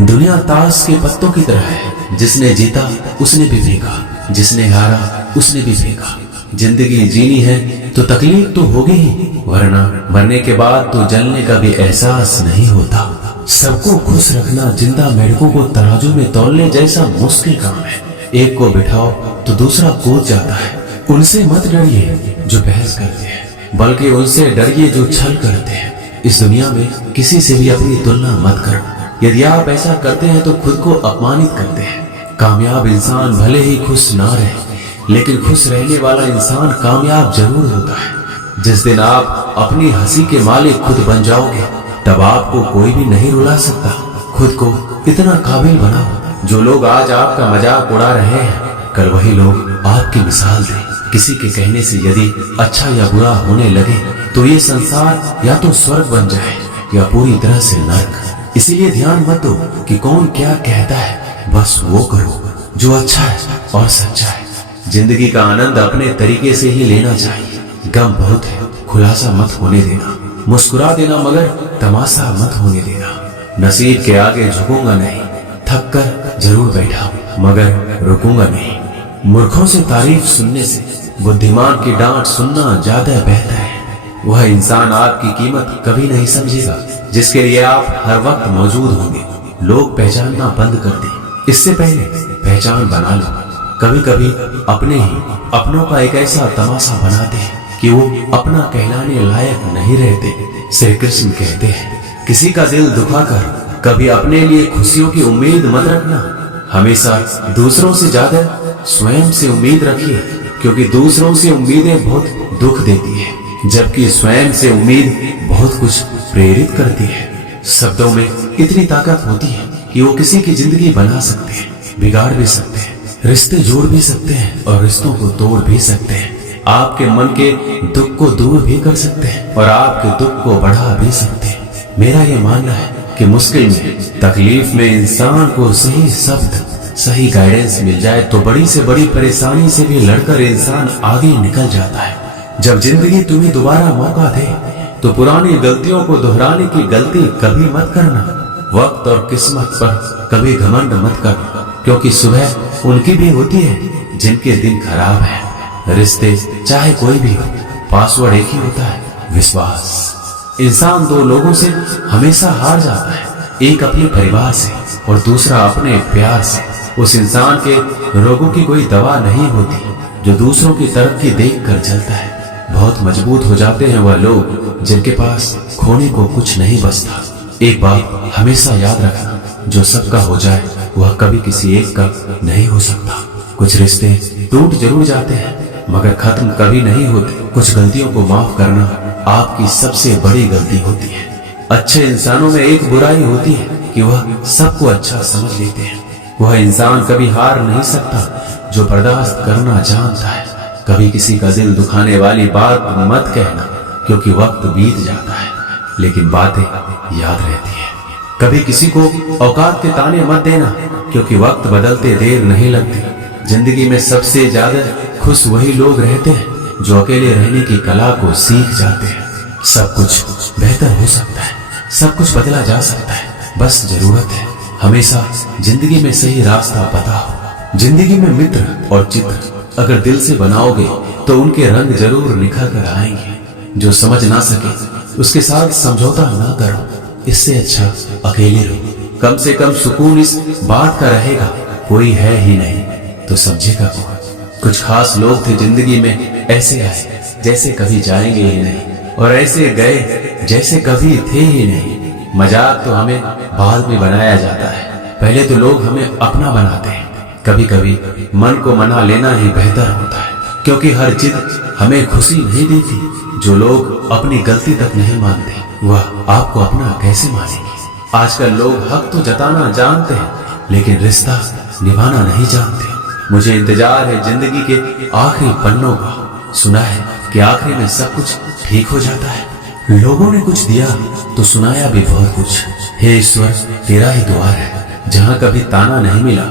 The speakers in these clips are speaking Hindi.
दुनिया ताश के पत्तों की तरह है, जिसने जीता उसने भी फेंका, जिसने हारा उसने भी फेंका। जिंदगी जीनी है तो तकलीफ तो होगी ही, वरना मरने के बाद तो जलने का भी एहसास नहीं होता। सबको खुश रखना जिंदा मेढकों को तराजू में तौलने जैसा मुश्किल काम है। एक को बिठाओ तो दूसरा कूद जाता है। उनसे मत डरिए जो बहस करते हैं, बल्कि उनसे डरिए जो छल करते हैं। इस दुनिया में किसी से भी अपनी तुलना मत करो। यदि आप ऐसा करते हैं तो खुद को अपमानित करते हैं। कामयाब इंसान भले ही खुश ना रहे, लेकिन खुश रहने वाला इंसान कामयाब जरूर होता है। जिस दिन आप अपनी हंसी के मालिक खुद बन जाओगे, तब आपको कोई भी नहीं रुला सकता। खुद को इतना काबिल बनाओ, जो लोग आज आपका मजाक उड़ा रहे हैं, कल वही लोग आपकी मिसाल दें। किसी के कहने से यदि अच्छा या बुरा होने लगे, तो ये संसार या तो स्वर्ग बन जाए या पूरी तरह से नर्क। इसीलिए ध्यान मत दो कि कौन क्या कहता है, बस वो करो जो अच्छा है और सच्चा है। जिंदगी का आनंद अपने तरीके से ही लेना चाहिए। गम बहुत है, खुलासा मत होने देना। मुस्कुरा देना मगर तमाशा मत होने देना। नसीब के आगे झुकूंगा नहीं, थक कर जरूर बैठा मगर रुकूंगा नहीं। मूर्खों से तारीफ सुनने से बुद्धिमान की डांट सुनना ज्यादा बेहतर है। वह इंसान आपकी कीमत कभी नहीं समझेगा जिसके लिए आप हर वक्त मौजूद होंगे। लोग पहचानना बंद कर दें, इससे पहले पहचान बना लो। कभी कभी अपने ही अपनों का एक ऐसा तमाशा बनाते हैं कि वो अपना कहलाने लायक नहीं रहते। श्री कृष्ण कहते हैं, किसी का दिल दुखाकर कभी अपने लिए खुशियों की उम्मीद मत रखना। हमेशा दूसरों से ज्यादा स्वयं से उम्मीद रखिए, क्योंकि दूसरों से उम्मीदें बहुत दुख देती है, जबकि स्वयं से उम्मीद बहुत कुछ प्रेरित करती है। शब्दों में इतनी ताकत होती है कि वो किसी की जिंदगी बना सकते हैं, बिगाड़ भी सकते हैं, रिश्ते जोड़ भी सकते हैं और रिश्तों को तोड़ भी सकते हैं। आपके मन के दुख को दूर भी कर सकते हैं और आपके दुख को बढ़ा भी सकते हैं। मेरा ये मानना है कि मुश्किल में, तकलीफ में इंसान को सही शब्द, सही गाइडेंस मिल जाए तो बड़ी से बड़ी परेशानी से भी लड़कर इंसान आगे निकल जाता है। जब जिंदगी तुम्हें दोबारा मौका दे तो पुरानी गलतियों को दोहराने की गलती कभी मत करना। वक्त और किस्मत पर कभी घमंड मत करना, क्योंकि सुबह उनकी भी होती है जिनके दिन खराब है। रिश्ते चाहे कोई भी हो, पासवर्ड एक ही होता है, विश्वास। इंसान दो लोगों से हमेशा हार जाता है, एक अपने परिवार से और दूसरा अपने प्यार से। उस इंसान के रोगों की कोई दवा नहीं होती जो दूसरों की तरक्की देख कर चलता है। बहुत मजबूत हो जाते हैं वह लोग जिनके पास खोने को कुछ नहीं बचता। एक बात हमेशा याद रखना, जो सबका हो जाए वह कभी किसी एक का नहीं हो सकता। कुछ रिश्ते टूट जरूर जाते हैं मगर खत्म कभी नहीं होते। कुछ गलतियों को माफ करना आपकी सबसे बड़ी गलती होती है। अच्छे इंसानों में एक बुराई होती है कि वह सबको अच्छा समझ लेते हैं। वह इंसान कभी हार नहीं सकता जो बर्दाश्त करना जानता है। कभी किसी का दिल दुखाने वाली बात मत कहना, क्योंकि वक्त बीत जाता है लेकिन बातें याद रहती है। कभी किसी को औकात के ताने मत देना, क्योंकि वक्त बदलते देर नहीं लगती। जिंदगी में सबसे ज्यादा खुश वही लोग रहते हैं जो अकेले रहने की कला को सीख जाते हैं। सब कुछ बेहतर हो सकता है, सब कुछ बदला जा सकता है, बस जरूरत है हमेशा जिंदगी में सही रास्ता पता हो। जिंदगी में मित्र और चित्र अगर दिल से बनाओगे तो उनके रंग जरूर निखर कर आएंगे। जो समझ ना सके उसके साथ समझौता ना करो, इससे अच्छा अकेले रहो। कम से कम सुकून इस बात का रहेगा, कोई है ही नहीं तो समझेगा कौन। कुछ खास लोग थे जिंदगी में, ऐसे आए जैसे कभी जाएंगे ही नहीं, और ऐसे गए जैसे कभी थे ही नहीं। मजाक तो हमें बाद में बनाया जाता है, पहले तो लोग हमें अपना बनाते हैं। कभी कभी मन को मना लेना ही बेहतर होता है, क्योंकि हर जिद हमें खुशी नहीं देती। जो लोग अपनी गलती तक नहीं मानते, वह आपको अपना कैसे मानेंगे। आजकल लोग हक तो जताना जानते हैं, लेकिन रिश्ता निभाना नहीं जानते। मुझे इंतजार है जिंदगी के आखिरी पन्नों का। सुना है कि आखिरी में सब कुछ ठीक हो जाता है। लोगों ने कुछ दिया तो सुनाया भी बहुत कुछ। हे ईश्वर, तेरा ही द्वार है। जहाँ कभी ताना नहीं मिला,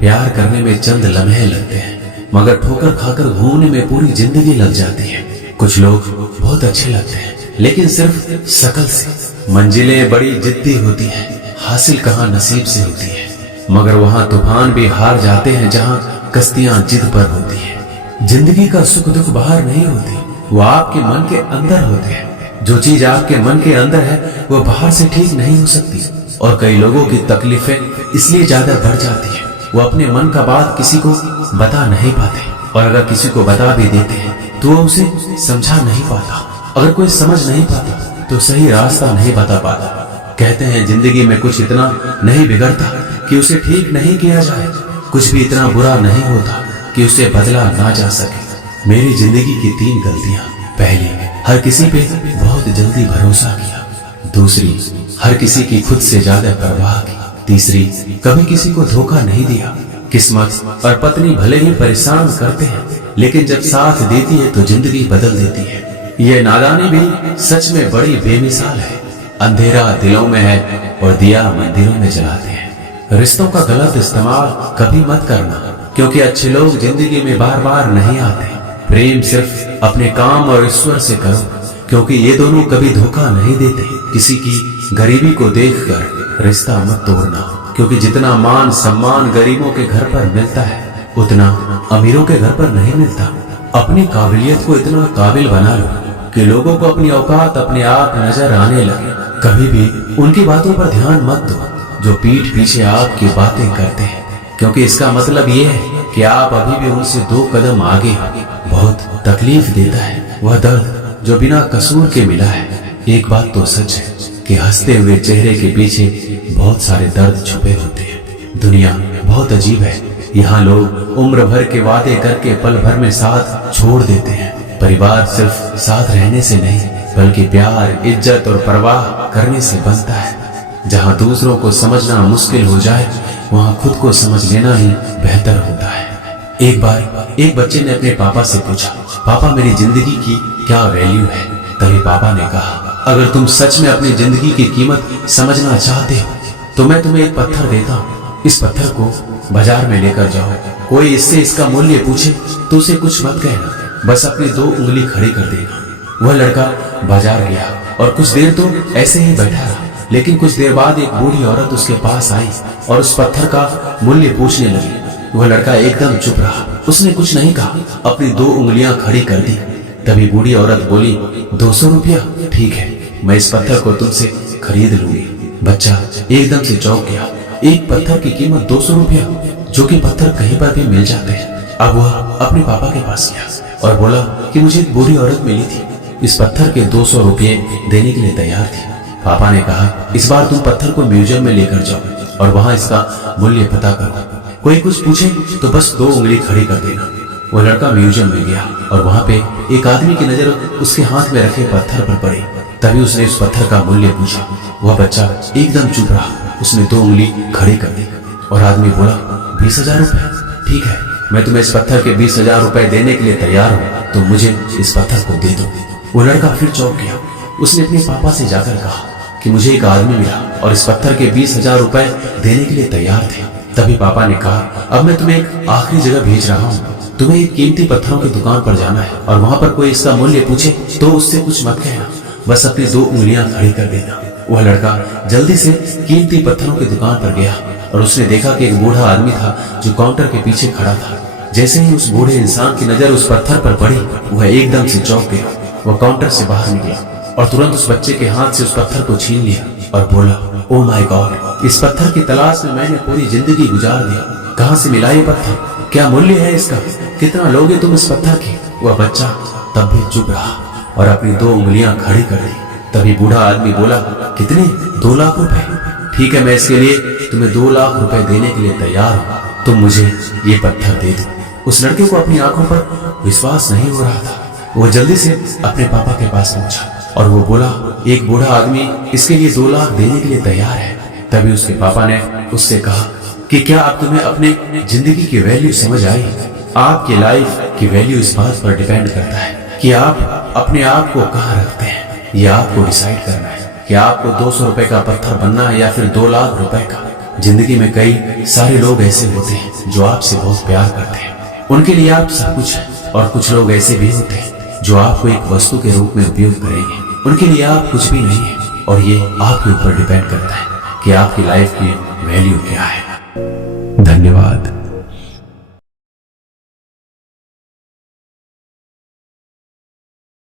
प्यार करने में चंद लम्हे लगते हैं, मगर ठोकर खाकर घूमने में पूरी जिंदगी लग जाती है। कुछ लोग बहुत अच्छे लगते हैं, लेकिन सिर्फ शकल से। मंजिलें बड़ी जिद्दी होती हैं, हासिल कहाँ नसीब से होती है, मगर वहाँ तूफान भी हार जाते हैं जहाँ कश्तियां जिद पर होती है। जिंदगी का सुख दुख बाहर नहीं होते, वो आपके मन के अंदर होते हैं। जो चीज आपके मन के अंदर है वो बाहर से ठीक नहीं हो सकती। और कई लोगों की तकलीफें इसलिए ज्यादा बढ़ जाती है, वो अपने मन का बात किसी को बता नहीं पाते, और अगर किसी को बता भी देते हैं तो वो उसे समझा नहीं पाता। अगर कोई समझ नहीं पाता तो सही रास्ता नहीं बता पाता। कहते हैं जिंदगी में कुछ इतना नहीं बिगड़ता कि उसे ठीक नहीं किया जाए, कुछ भी इतना बुरा नहीं होता कि उसे बदला ना जा सके। मेरी जिंदगी की 3 गलतियां। पहली, हर किसी पे बहुत जल्दी भरोसा किया। दूसरी, हर किसी की खुद से ज्यादा परवाह की। तीसरी, कभी किसी को धोखा नहीं दिया। किस्मत और पत्नी भले ही परेशान करते हैं, लेकिन जब साथ देती है तो जिंदगी बदल देती है। ये नादानी भी सच में बड़ी बेमिसाल है। अंधेरा दिलों में है और दिया मंदिरों में जलाते हैं। रिश्तों का गलत इस्तेमाल कभी मत करना, क्योंकि अच्छे लोग जिंदगी में बार बार नहीं आते। प्रेम सिर्फ अपने काम और ईश्वर से करो, क्योंकि ये दोनों कभी धोखा नहीं देते। किसी की गरीबी को देखकर रिश्ता मत तोड़ना, क्योंकि जितना मान सम्मान गरीबों के घर पर मिलता है उतना अमीरों के घर पर नहीं मिलता। अपनी काबिलियत को इतना काबिल बना लो कि लोगों को अपनी औकात अपने आप नजर आने लगे। कभी भी उनकी बातों पर ध्यान मत दो जो पीठ पीछे आपकी बातें करते हैं, क्योंकि इसका मतलब ये है कि आप अभी भी उनसे 2 कदम आगे हो। बहुत तकलीफ देता है वह दर्द जो बिना कसूर के मिला है। एक बात तो सच है कि हंसते हुए चेहरे के पीछे बहुत सारे दर्द छुपे होते हैं। दुनिया बहुत अजीब है, यहाँ लोग उम्र भर के वादे करके पल भर में साथ छोड़ देते हैं। परिवार सिर्फ साथ रहने से नहीं, बल्कि प्यार, इज्जत और परवाह करने से बनता है। जहाँ दूसरों को समझना मुश्किल हो जाए, वहाँ खुद को समझ लेना ही बेहतर होता है। एक बार एक बच्चे ने अपने पापा से पूछा, पापा मेरी जिंदगी की क्या वैल्यू है? तभी पापा ने कहा, अगर तुम सच में अपनी जिंदगी की कीमत समझना चाहते हो तो मैं तुम्हें एक पत्थर देता हूँ। इस पत्थर को बाजार में लेकर जाओ, कोई इससे इसका मूल्य पूछे तो उसे कुछ मत कहना, बस अपनी 2 उंगली खड़ी कर देना। वह लड़का बाजार गया और कुछ देर तो ऐसे ही बैठा रहा, लेकिन कुछ देर बाद एक बूढ़ी औरत उसके पास आई और उस पत्थर का मूल्य पूछने लगी। वह लड़का एकदम चुप रहा, उसने कुछ नहीं कहा, अपनी 2 उंगलियां खड़ी कर दी। तभी बूढ़ी औरत बोली, 200 रुपया? ठीक है, मैं इस पत्थर को तुमसे खरीद लूंगी। बच्चा एकदम से चौंक गया। एक पत्थर की कीमत 200 रुपया, जो कि पत्थर कहीं पर भी मिल जाते हैं। अब वह अपने पापा के पास गया और बोला कि मुझे एक बूढ़ी औरत मिली थी, इस पत्थर के 200 रुपये देने के लिए तैयार थी। पापा ने कहा, इस बार तुम पत्थर को म्यूजियम में लेकर जाओ और वहां इसका मूल्य पता करो। कोई कुछ पूछे तो बस 2 उंगली खड़ी कर देना। वह लड़का म्यूजियम में गया और वहां पे एक आदमी की नजर उसके हाथ में रखे पत्थर पर पड़ी। तभी उसने उस पत्थर का मूल्य पूछा। वह बच्चा एकदम चुप रहा, उसने 2 उंगली खड़ी कर दी और आदमी बोला, 20,000 रुपए? ठीक है, मैं तुम्हें इस पत्थर के 20,000 रुपए देने के लिए तैयार हूँ, तो मुझे इस पत्थर को दे दो। वो लड़का फिर चौंक गया। उसने अपने पापा से जाकर कहा कि मुझे एक आदमी मिला और इस पत्थर के 20,000 रुपए देने के लिए तैयार थे। तभी पापा ने कहा, अब मैं तुम्हें एक आखिरी जगह भेज रहा हूँ, तुम्हें एक कीमती पत्थरों की दुकान पर जाना है और वहां पर कोई इसका मूल्य पूछे तो उससे कुछ मत कहना, बस अपनी 2 उंगलियां खड़ी कर देना। वह लड़का जल्दी से कीमती पत्थरों की दुकान पर गया और उसने देखा कि एक बूढ़ा आदमी था जो काउंटर के पीछे खड़ा था। जैसे ही उस बूढ़े इंसान की नजर उस पत्थर पर पड़ी, वह एकदम से चौंक गया। वह काउंटर से बाहर निकला और तुरंत उस बच्चे के हाथ से उस पत्थर को छीन लिया और बोला, ओह माय गॉड, इस पत्थर की तलाश में मैंने पूरी जिंदगी गुजार दी। कहाँ से मिला ये पत्थर? क्या मूल्य है इसका? कितना लोगे तुम इस पत्थर की? वह बच्चा तब भी चुप रहा और अपनी 2 उंगलियां खड़ी कर दी। तभी बूढ़ा आदमी बोला, कितने? 2 लाख रुपए? ठीक है, मैं इसके लिए तुम्हें 2 लाख रुपए देने के लिए तैयार हूँ, तुम मुझे ये पत्थर दे दो। उस लड़के को अपनी आंखों पर विश्वास नहीं हो रहा था। वो जल्दी से अपने पापा के पास पहुंचा और वो बोला, एक बूढ़ा आदमी इसके लिए 2 लाख देने के लिए तैयार है। तभी उसके पापा ने उससे कहा कि क्या अब तुम्हें अपने जिंदगी की वैल्यू समझ आई? आपकी लाइफ की वैल्यू इस बात पर डिपेंड करता है कि आप अपने आप को कहाँ रखते हैं। ये आपको डिसाइड करना है कि आपको 200 रुपए का पत्थर बनना है या फिर 2 लाख रुपए का। जिंदगी में कई सारे लोग ऐसे होते हैं जो आपसे बहुत प्यार करते हैं, उनके लिए आप सब कुछ है, और कुछ लोग ऐसे भी होते हैं जो आपको एक वस्तु के रूप में उपयोग करेंगे, उनके लिए आप कुछ भी नहीं है। और ये आपके ऊपर डिपेंड करता है कि आपकी लाइफ की वैल्यू क्या है। धन्यवाद।